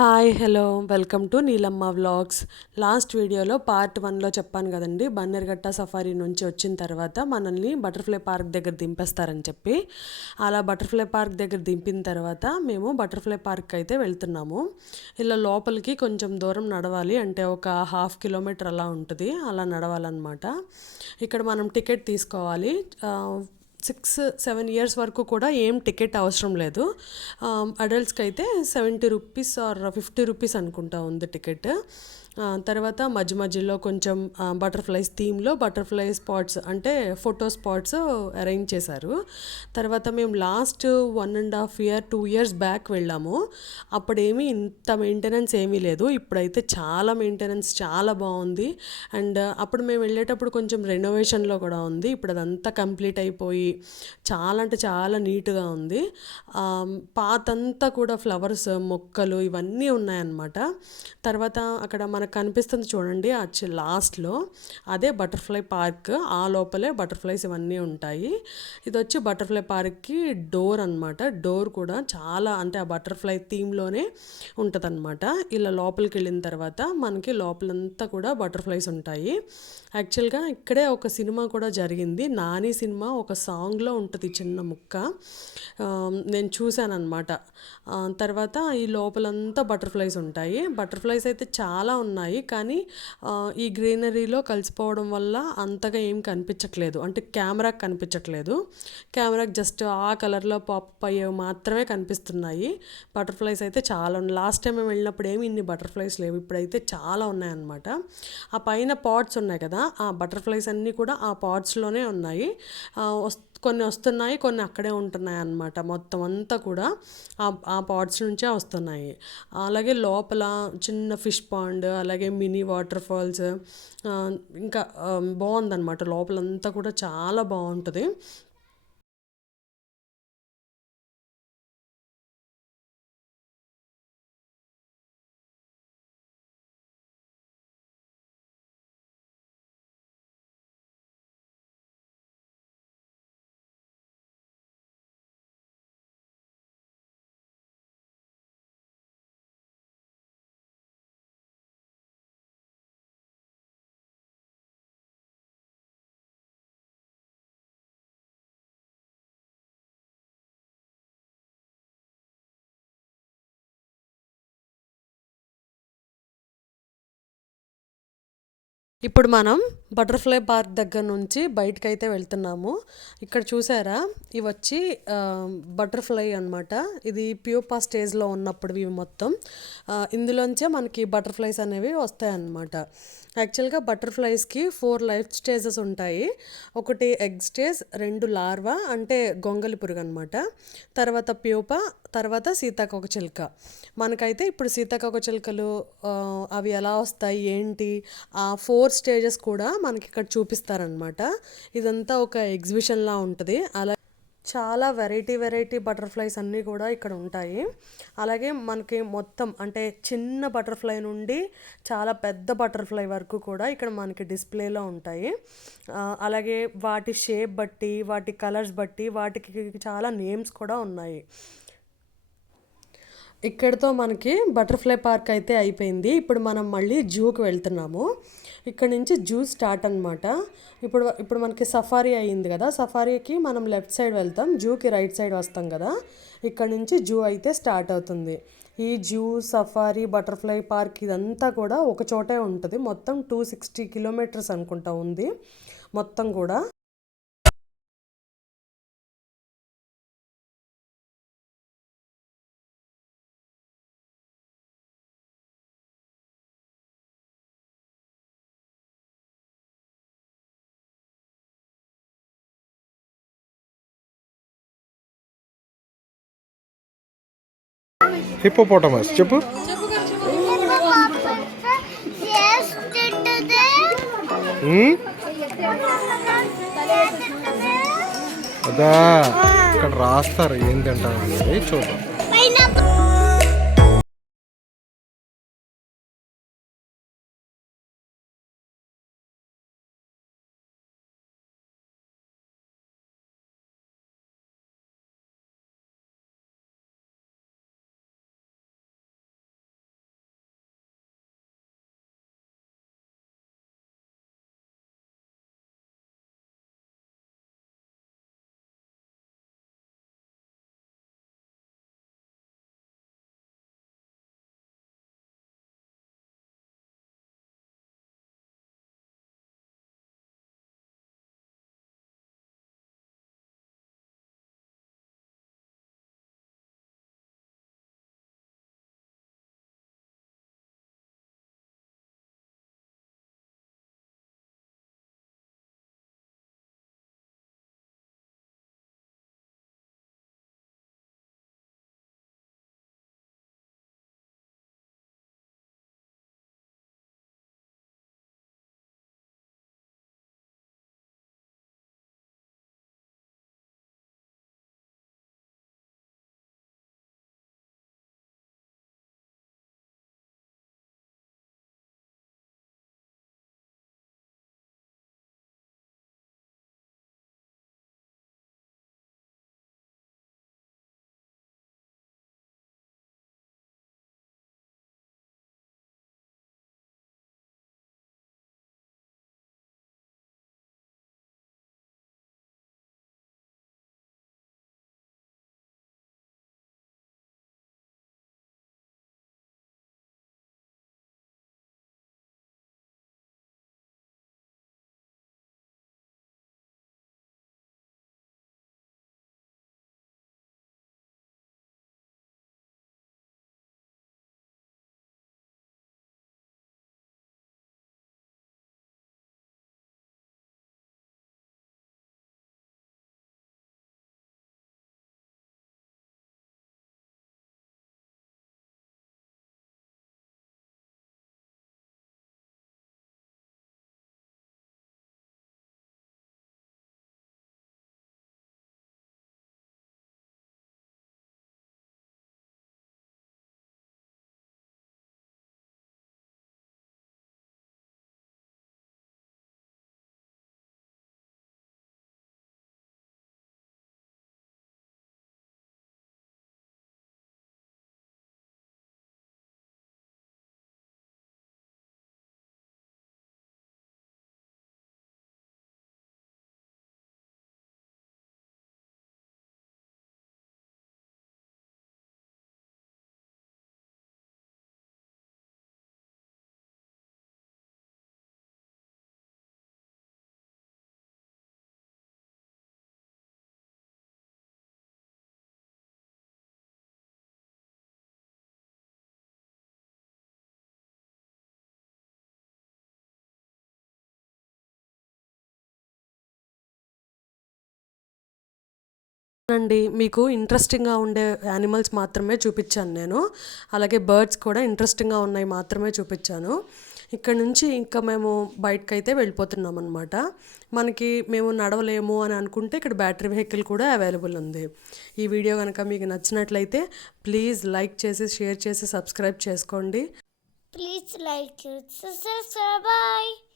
Hi hello welcome to Neelamma vlogs. Last వీడియోలో part 1లో చెప్పాను కదండి, బన్నెరగట్ట సఫారీ నుంచి వచ్చిన తర్వాత మనల్ని బటర్ఫ్లై పార్క్ దగ్గర దింపేస్తారని చెప్పి. అలా బటర్ఫ్లై పార్క్ దగ్గర దింపిన తర్వాత మేము బటర్ఫ్లై పార్క్ అయితే వెళ్తున్నాము. ఇలా లోపలికి కొంచెం దూరం నడవాలి, అంటే ఒక 1/2 కిలోమీటర్ అలా ఉంటుంది, అలా నడవాలన్నమాట. ఇక్కడ మనం టికెట్ తీసుకోవాలి. 6-7 ఇయర్స్ వరకు కూడా ఏం టికెట్ అవసరం లేదు. అడల్ట్స్కి అయితే 70 రూపీస్ ఆర్ 50 రూపీస్ అనుకుంటా ఉంది టికెట్. తర్వాత మధ్య మధ్యలో కొంచెం బటర్ఫ్లైస్ థీమ్లో బటర్ఫ్లై స్పాట్స్, అంటే ఫోటో స్పాట్స్ అరేంజ్ చేశారు. తర్వాత మేము లాస్ట్ 1.5 ఇయర్ 2 ఇయర్స్ బ్యాక్ వెళ్ళాము. అప్పుడేమీ ఇంత మెయింటెనెన్స్ ఏమీ లేదు. ఇప్పుడైతే చాలా మెయింటెనెన్స్, చాలా బాగుంది. అండ్ అప్పుడు మేము వెళ్ళేటప్పుడు కొంచెం రెనోవేషన్లో కూడా ఉంది. ఇప్పుడు అదంతా కంప్లీట్ అయిపోయి చాలా అంటే చాలా నీట్గా ఉంది. పాతంతా కూడా ఫ్లవర్స్, మొక్కలు ఇవన్నీ ఉన్నాయన్నమాట. తర్వాత అక్కడ మనకు కనిపిస్తుంది చూడండి, లాస్ట్లో అదే బటర్ఫ్లై పార్క్. ఆ లోపలే బటర్ఫ్లైస్ ఇవన్నీ ఉంటాయి. ఇది వచ్చి బటర్ఫ్లై పార్క్కి డోర్ అనమాట. డోర్ కూడా చాలా, అంటే ఆ బటర్ఫ్లై థీమ్లోనే ఉంటుందన్నమాట. ఇలా లోపలికి వెళ్ళిన తర్వాత మనకి లోపలంతా కూడా బటర్ఫ్లైస్ ఉంటాయి. యాక్చువల్గా ఇక్కడే ఒక సినిమా కూడా జరిగింది, నాని సినిమా. ఒక సాంగ్లో ఉంటుంది చిన్న ముక్క, నేను చూశాను అనమాట. తర్వాత ఈ లోపలంతా బటర్ఫ్లైస్ ఉంటాయి. బటర్ఫ్లైస్ అయితే చాలా ఉన్నాయి, కానీ ఈ గ్రీనరీలో కలిసిపోవడం వల్ల అంతగా ఏం కనిపించట్లేదు, అంటే కెమెరాకి కనిపించట్లేదు. కెమెరాకి జస్ట్ ఆ కలర్లో పాప్ అయ్యేవి మాత్రమే కనిపిస్తున్నాయి. బటర్ఫ్లైస్ అయితే చాలా ఉన్నాయి. లాస్ట్ టైం మేము వెళ్ళినప్పుడు ఏమి ఇన్ని బటర్ఫ్లైస్ లేవు, ఇప్పుడైతే చాలా ఉన్నాయన్నమాట. ఆ పైన పాట్స్ ఉన్నాయి కదా, ఆ బటర్ఫ్లైస్ అన్నీ కూడా ఆ పాట్స్లోనే ఉన్నాయి. కొన్ని వస్తున్నాయి, కొన్ని అక్కడే ఉంటున్నాయి అన్నమాట. మొత్తం అంతా కూడా ఆ పాట్స్ నుంచే వస్తున్నాయి. అలాగే లోపల చిన్న ఫిష్ పాండ్, అలాగే మినీ వాటర్ ఫాల్స్, ఇంకా బాగుందన్నమాట. లోపలంతా కూడా చాలా బాగుంటుంది. ఇప్పుడు మనం బటర్ఫ్లై పార్క్ దగ్గర నుంచి బయటకైతే వెళ్తున్నాము. ఇక్కడ చూసారా, ఇవి వచ్చి బటర్ఫ్లై అనమాట. ఇది ప్యూపా స్టేజ్లో ఉన్నప్పుడు ఇవి మొత్తం ఇందులోంచే మనకి బటర్ఫ్లైస్ అనేవి వస్తాయన్నమాట. యాక్చువల్గా బటర్ఫ్లైస్కి 4 లైఫ్ స్టేజెస్ ఉంటాయి. ఒకటి ఎగ్ స్టేజ్, 2 లార్వా అంటే గొంగలి పురుగు అనమాట, తర్వాత ప్యూపా, తర్వాత సీతాకోకచిలుక. మనకైతే ఇప్పుడు సీతాకోకచిలుకలు అవి ఎలా వస్తాయి ఏంటి, ఆ 4 స్టేజెస్ కూడా మనకి ఇక్కడ చూపిస్తారనమాట. ఇదంతా ఒక ఎగ్జిబిషన్లా ఉంటుంది. అలా చాలా వెరైటీ వెరైటీ బటర్ఫ్లైస్ అన్నీ కూడా ఇక్కడ ఉంటాయి. అలాగే మనకి మొత్తం, అంటే చిన్న బటర్ఫ్లై నుండి చాలా పెద్ద బటర్ఫ్లై వరకు కూడా ఇక్కడ మనకి డిస్ప్లేలో ఉంటాయి. అలాగే వాటి షేప్ బట్టి, వాటి కలర్స్ బట్టి వాటికి చాలా నేమ్స్ కూడా ఉన్నాయి. ఇక్కడితో మనకి బటర్ఫ్లై పార్క్ అయితే అయిపోయింది. ఇప్పుడు మనం మళ్ళీ జూకి వెళ్తున్నాము. ఇక్కడ నుంచి జూ స్టార్ట్ అనమాట. ఇప్పుడు మనకి సఫారీ అయ్యింది కదా, సఫారీకి మనం లెఫ్ట్ సైడ్ వెళ్తాం, జూకి రైట్ సైడ్ వస్తాం కదా. ఇక్కడ నుంచి జూ అయితే స్టార్ట్ అవుతుంది. ఈ జూ, సఫారీ, బటర్ఫ్లై పార్క్ ఇదంతా కూడా ఒక చోటే ఉంటుంది. మొత్తం 260 కిలోమీటర్స్ అనుకుంటా ఉంది మొత్తం కూడా. హిప్పోపోటమస్ చెప్పు. అదా ఇక్కడ రాస్తారు ఏం తింటారు అనేది, చూద్దాం. అండి మీకు ఇంట్రెస్టింగ్గా ఉండే యానిమల్స్ మాత్రమే చూపించాను నేను, అలాగే బర్డ్స్ కూడా ఇంట్రెస్టింగ్గా ఉన్నాయి మాత్రమే చూపించాను. ఇక్కడ నుంచి ఇంకా మేము బయటకైతే వెళ్ళిపోతున్నాం అనమాట. మేము నడవలేము అని అనుకుంటే ఇక్కడ బ్యాటరీ వెహికల్ కూడా అవైలబుల్ ఉంది. ఈ వీడియో కనుక మీకు నచ్చినట్లయితే ప్లీజ్ లైక్ చేసి, షేర్ చేసి, సబ్స్క్రైబ్ చేసుకోండి. Please like it. Bye.